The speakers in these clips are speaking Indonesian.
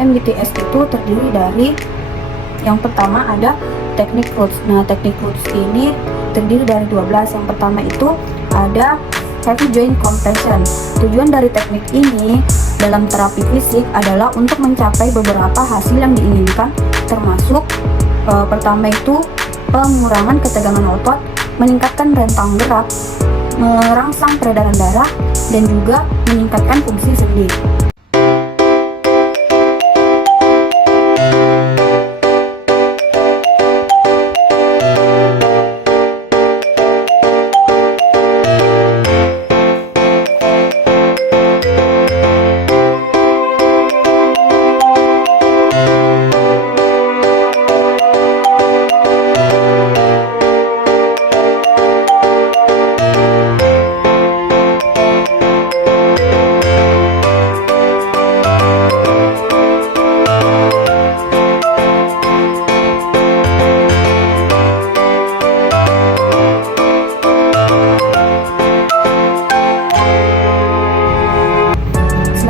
MMGTS itu terdiri dari yang pertama ada teknik roots. Nah, teknik roots ini terdiri dari 12. Yang pertama itu ada heavy joint compression. Tujuan dari teknik ini dalam terapi fisik adalah untuk mencapai beberapa hasil yang diinginkan, termasuk pertama itu pengurangan ketegangan otot, meningkatkan rentang gerak, merangsang peredaran darah, dan juga meningkatkan fungsi sendi.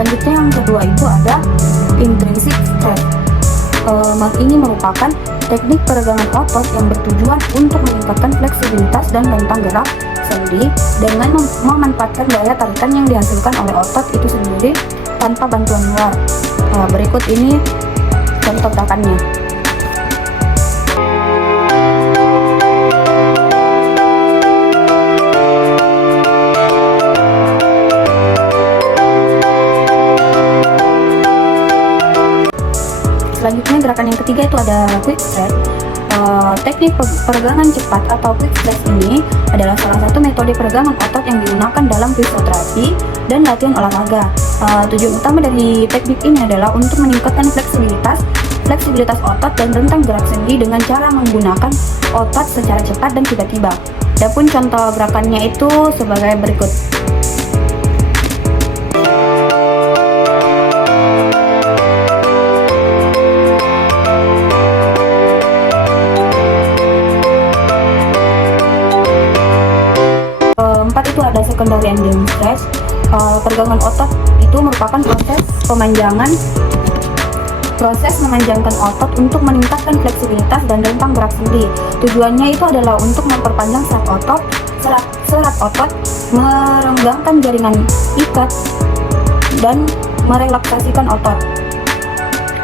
Selanjutnya yang kedua itu ada intrinsic stress. Ini merupakan teknik peregangan otot yang bertujuan untuk meningkatkan fleksibilitas dan rentang gerak sendi dengan memanfaatkan daya tarikan yang dihasilkan oleh otot itu sendiri tanpa bantuan luar. Berikut ini contoh gerakannya. Selanjutnya gerakan yang ketiga itu ada quick stretch. Teknik peregangan cepat atau quick stretch ini adalah salah satu metode peregangan otot yang digunakan dalam fisioterapi dan latihan olahraga. Tujuan utama dari teknik ini adalah untuk meningkatkan fleksibilitas otot dan rentang gerak sendi dengan cara menggunakan otot secara cepat dan tiba-tiba. Adapun contoh gerakannya itu sebagai berikut. Itu ada secondary ending stress. Peregangan otot itu merupakan proses memanjangkan otot untuk meningkatkan fleksibilitas dan rentang gerak sendi. Tujuannya itu adalah untuk memperpanjang serat otot, merenggangkan jaringan ikat, dan merelaksasikan otot.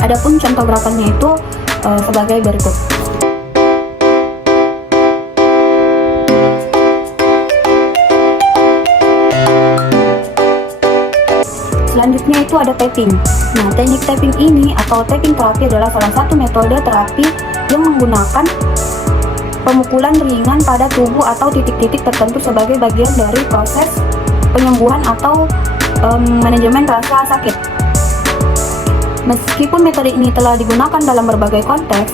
Adapun contoh gerakannya itu sebagai berikut. Selanjutnya itu ada tapping. Nah, teknik tapping ini atau tapping terapi adalah salah satu metode terapi yang menggunakan pemukulan ringan pada tubuh atau titik-titik tertentu sebagai bagian dari proses penyembuhan atau manajemen rasa sakit. Meskipun metode ini telah digunakan dalam berbagai konteks,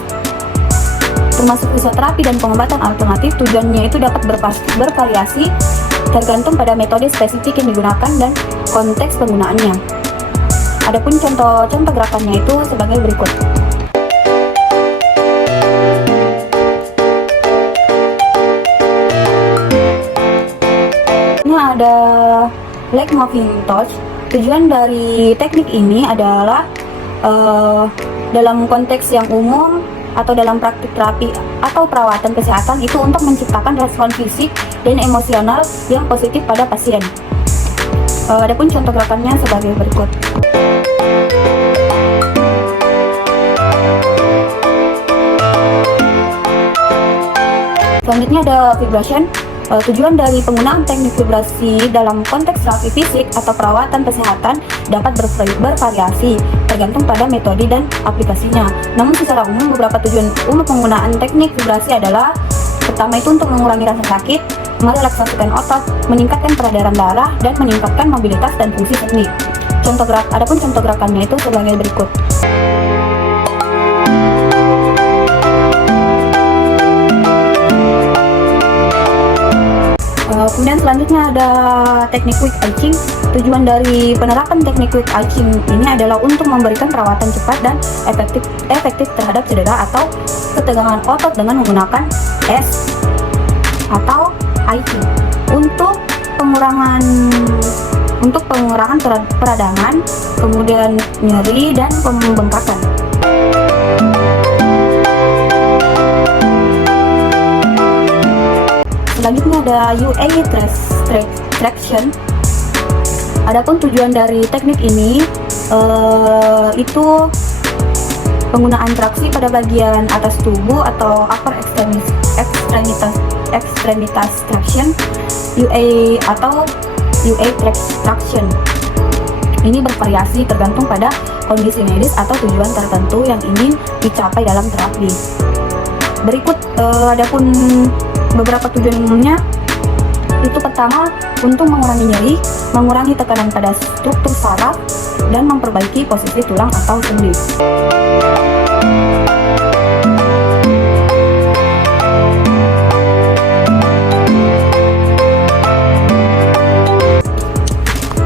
termasuk fisioterapi dan pengobatan alternatif, tujuannya itu dapat bervariasi tergantung pada metode spesifik yang digunakan dan konteks penggunaannya. Adapun contoh gerakannya itu sebagai berikut. Ini ada leg moving touch. Tujuan dari teknik ini adalah dalam konteks yang umum atau dalam praktik terapi atau perawatan kesehatan itu untuk menciptakan respon fisik dan emosional yang positif pada pasien. Adapun contoh gerakannya sebagai berikut. Selanjutnya ada vibration. Tujuan dari penggunaan teknik vibrasi dalam konteks terapi fisik atau perawatan kesehatan dapat bervariasi tergantung pada metode dan aplikasinya. Namun secara umum beberapa tujuan umum penggunaan teknik vibrasi adalah pertama itu untuk mengurangi rasa sakit, merelaksasikan otot, meningkatkan peredaran darah, dan meningkatkan mobilitas dan fungsi sendi. Adapun contoh gerakannya itu sebagai berikut. Kemudian selanjutnya ada teknik quick arching. Tujuan dari penerapan teknik quick arching ini adalah untuk memberikan perawatan cepat dan efektif terhadap cedera atau ketegangan otot dengan menggunakan S atau IT untuk pengurangan peradangan, kemudian nyeri dan pembengkakan. Selanjutnya ada UA traction. Adapun tujuan dari teknik ini itu penggunaan traksi pada bagian atas tubuh atau upper extremitas traction, UA atau UA traction. Ini bervariasi tergantung pada kondisi medis atau tujuan tertentu yang ingin dicapai dalam terapi. Berikut adapun beberapa tujuan umumnya. Itu pertama, untuk mengurangi nyeri, mengurangi tekanan pada struktur saraf, dan memperbaiki posisi tulang atau sendi.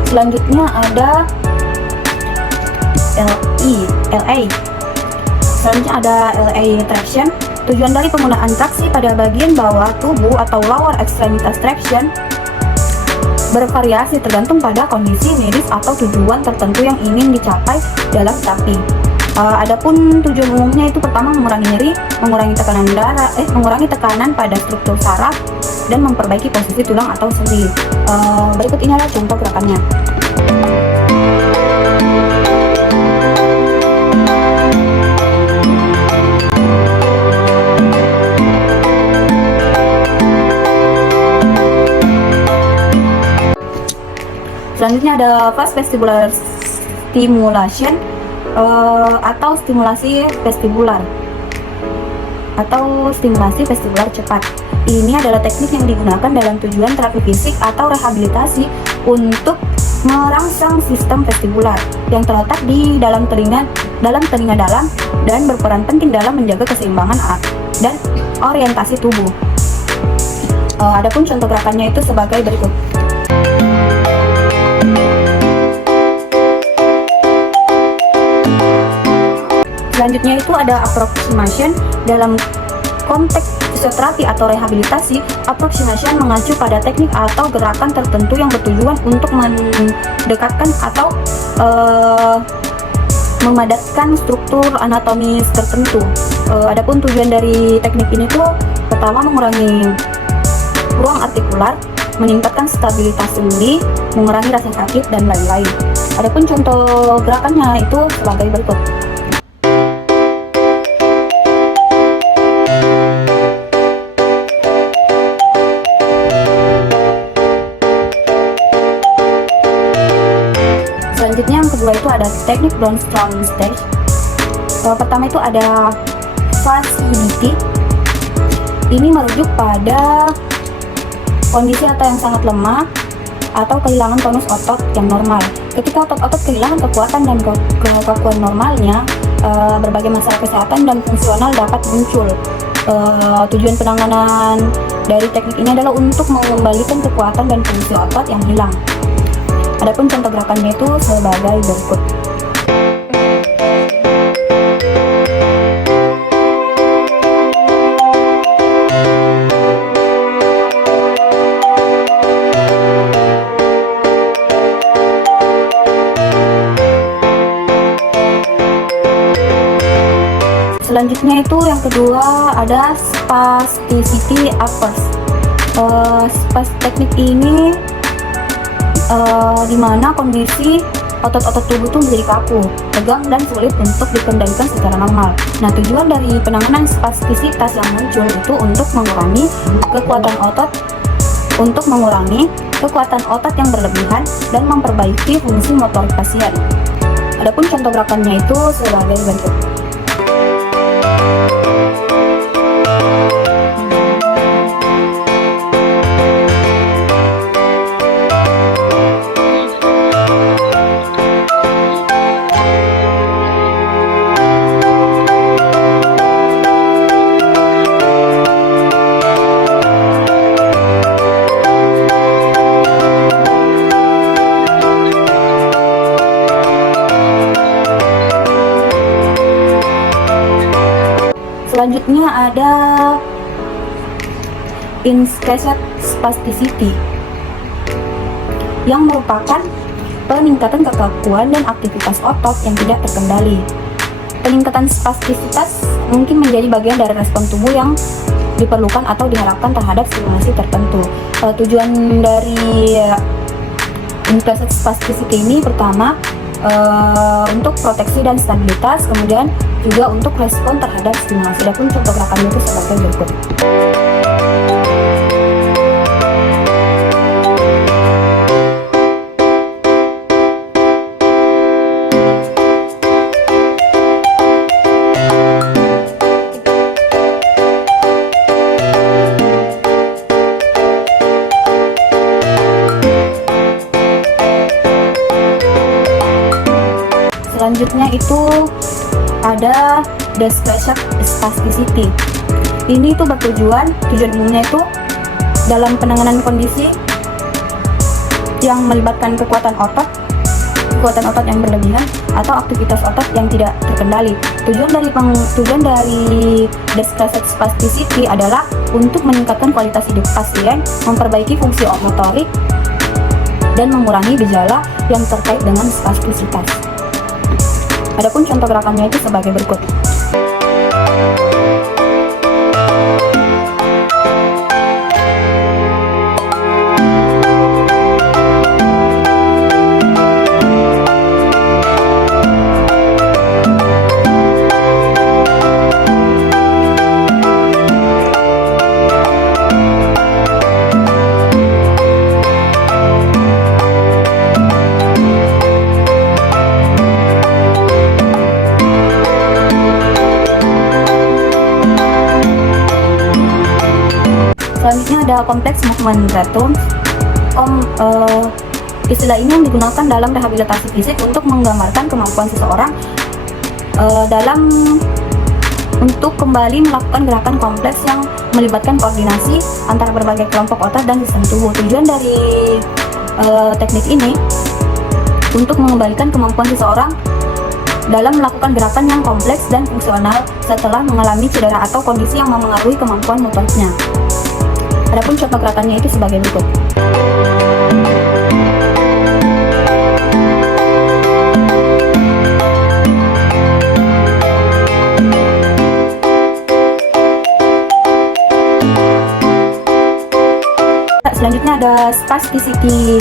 Selanjutnya ada LA. Selanjutnya ada LA traction. Tujuan dari penggunaan traksi pada bagian bawah tubuh atau lower extremities traction bervariasi tergantung pada kondisi medis atau tujuan tertentu yang ingin dicapai dalam terapi. Adapun tujuan umumnya itu pertama mengurangi nyeri, mengurangi tekanan pada struktur saraf, dan memperbaiki posisi tulang atau sendi. Berikut ini adalah contoh gerakannya. Selanjutnya ada fast vestibular stimulation atau stimulasi vestibular cepat. Ini adalah teknik yang digunakan dalam tujuan terapi fisik atau rehabilitasi untuk merangsang sistem vestibular yang terletak di dalam telinga dalam dan berperan penting dalam menjaga keseimbangan dan orientasi tubuh. Adapun contoh gerakannya itu sebagai berikut. Selanjutnya itu ada approximation. Dalam konteks fisioterapi atau rehabilitasi, approximation mengacu pada teknik atau gerakan tertentu yang bertujuan untuk mendekatkan atau memadatkan struktur anatomis tertentu. Adapun tujuan dari teknik ini tuh pertama mengurangi ruang artikular, meningkatkan stabilitas sendi, mengurangi rasa sakit, dan lain-lain. Adapun contoh gerakannya itu sebagai berikut. Selanjutnya yang kedua itu ada teknik Brownstone stage. Pertama itu ada flaccidity. Ini merujuk pada kondisi atau yang sangat lemah atau kehilangan tonus otot yang normal. Ketika otot-otot kehilangan kekuatan dan kekuatan normalnya, berbagai masalah kesehatan dan fungsional dapat muncul. Tujuan penanganan dari teknik ini adalah untuk mengembalikan kekuatan dan fungsi otot yang hilang. Adapun contoh gerakannya itu sebagai berikut. Selanjutnya itu yang kedua ada spasticity uppers. Teknik ini di mana kondisi otot-otot tubuh itu menjadi kaku, tegang, dan sulit untuk dikendalikan secara normal. Nah, tujuan dari penanganan spastisitas yang muncul itu untuk mengurangi kekuatan otot yang berlebihan dan memperbaiki fungsi motorik pasien. Adapun contoh gerakannya itu sebagai berikut. Selanjutnya ada increased spasticity yang merupakan peningkatan kekakuan dan aktivitas otot yang tidak terkendali. Peningkatan spastisitas mungkin menjadi bagian dari respon tubuh yang diperlukan atau diharapkan terhadap stimulasi tertentu. Tujuan dari increased spasticity ini pertama untuk proteksi dan stabilitas, kemudian juga untuk respon terhadap stimulasi. Adapun contoh gerakannya itu sebagai berikut. Selanjutnya itu ada discrete spasticity. Ini tuh tujuan umumnya itu dalam penanganan kondisi yang melibatkan kekuatan otot yang berlebihan atau aktivitas otot yang tidak terkendali. Tujuan dari discrete spasticity adalah untuk meningkatkan kualitas hidup pasien, memperbaiki fungsi motorik, dan mengurangi gejala yang terkait dengan spastisitas. Adapun contoh gerakannya itu sebagai berikut. Selanjutnya ada complex movement returns. Istilah ini yang digunakan dalam rehabilitasi fisik untuk menggambarkan kemampuan seseorang untuk kembali melakukan gerakan kompleks yang melibatkan koordinasi antara berbagai kelompok otot dan sistem tubuh. Tujuan dari teknik ini untuk mengembalikan kemampuan seseorang dalam melakukan gerakan yang kompleks dan fungsional setelah mengalami cedera atau kondisi yang memengaruhi kemampuan motoriknya. Adapun contoh gerakannya itu sebagai berikut. Selanjutnya ada spasticity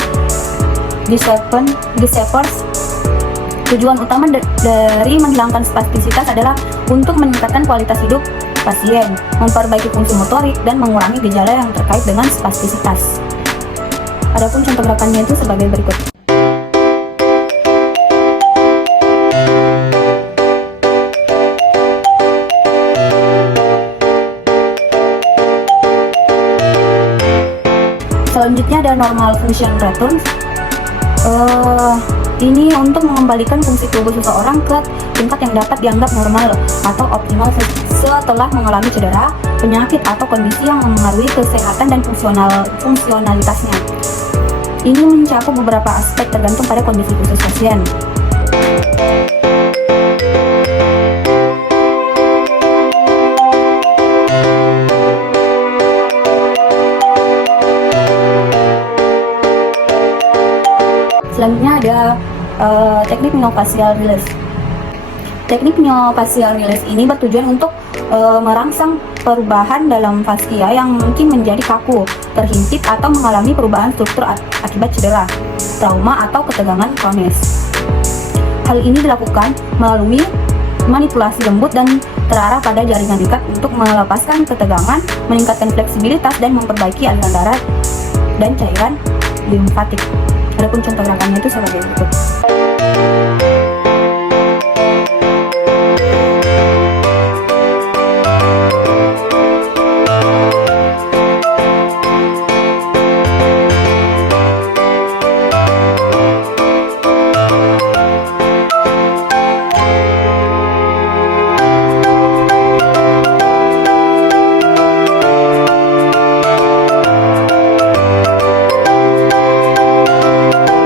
disorders. Tujuan utama dari menghilangkan spastisitas adalah untuk meningkatkan kualitas hidup pasien, memperbaiki fungsi motorik, dan mengurangi gejala yang terkait dengan spastisitas. Adapun contoh gerakannya itu sebagai berikut. Selanjutnya ada normal function return. Ini untuk mengembalikan fungsi tubuh seseorang ke tingkat yang dapat dianggap normal atau optimal setelah mengalami cedera, penyakit, atau kondisi yang memengaruhi kesehatan dan fungsionalitasnya. Ini mencakup beberapa aspek tergantung pada kondisi khusus pasien. Selanjutnya ada teknik myofascial release. Teknik myofascial release ini bertujuan untuk merangsang perubahan dalam fascia yang mungkin menjadi kaku, terhimpit, atau mengalami perubahan struktur akibat cedera, trauma, atau ketegangan kronis. Hal ini dilakukan melalui manipulasi lembut dan terarah pada jaringan ikat untuk melepaskan ketegangan, meningkatkan fleksibilitas, dan memperbaiki aliran darah dan cairan limfatik. Adapun contoh gerakannya itu sebagai berikut.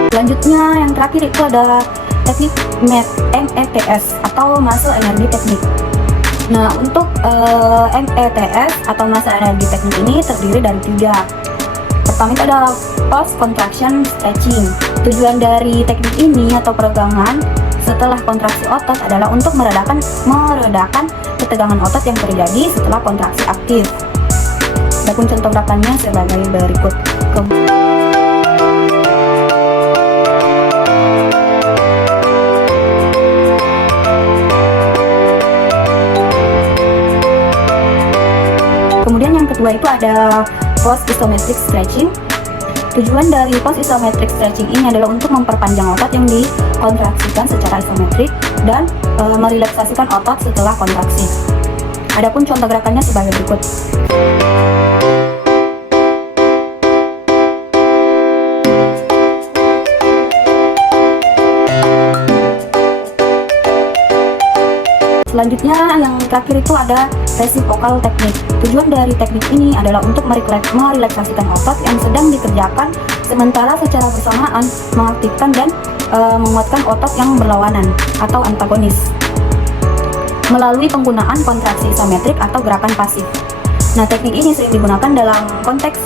Selanjutnya yang terakhir itu ada teknik METS atau muscle energy technique. Nah, untuk METS atau masa energi teknik ini terdiri dari 3. Pertama itu adalah post contraction stretching. Tujuan dari teknik ini atau peregangan setelah kontraksi otot adalah untuk meredakan ketegangan otot yang terjadi setelah kontraksi aktif. Adapun contoh gerakannya sebagai berikut. Kemudian yang kedua itu ada post isometric stretching. Tujuan dari post isometric stretching ini adalah untuk memperpanjang otot yang dikontraksikan secara isometrik dan merelaksasikan otot setelah kontraksi. Adapun contoh gerakannya sebagai berikut. Selanjutnya yang terakhir itu ada reciprocal teknik. Tujuan dari teknik ini adalah untuk merelaksasikan otot yang sedang dikerjakan sementara secara bersamaan mengaktifkan dan menguatkan otot yang berlawanan atau antagonis melalui penggunaan kontraksi isometrik atau gerakan pasif. Nah, teknik ini sering digunakan dalam konteks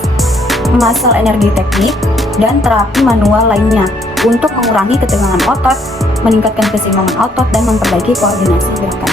muscle energi teknik dan terapi manual lainnya untuk mengurangi ketegangan otot, meningkatkan keseimbangan otot, dan memperbaiki koordinasi gerakan.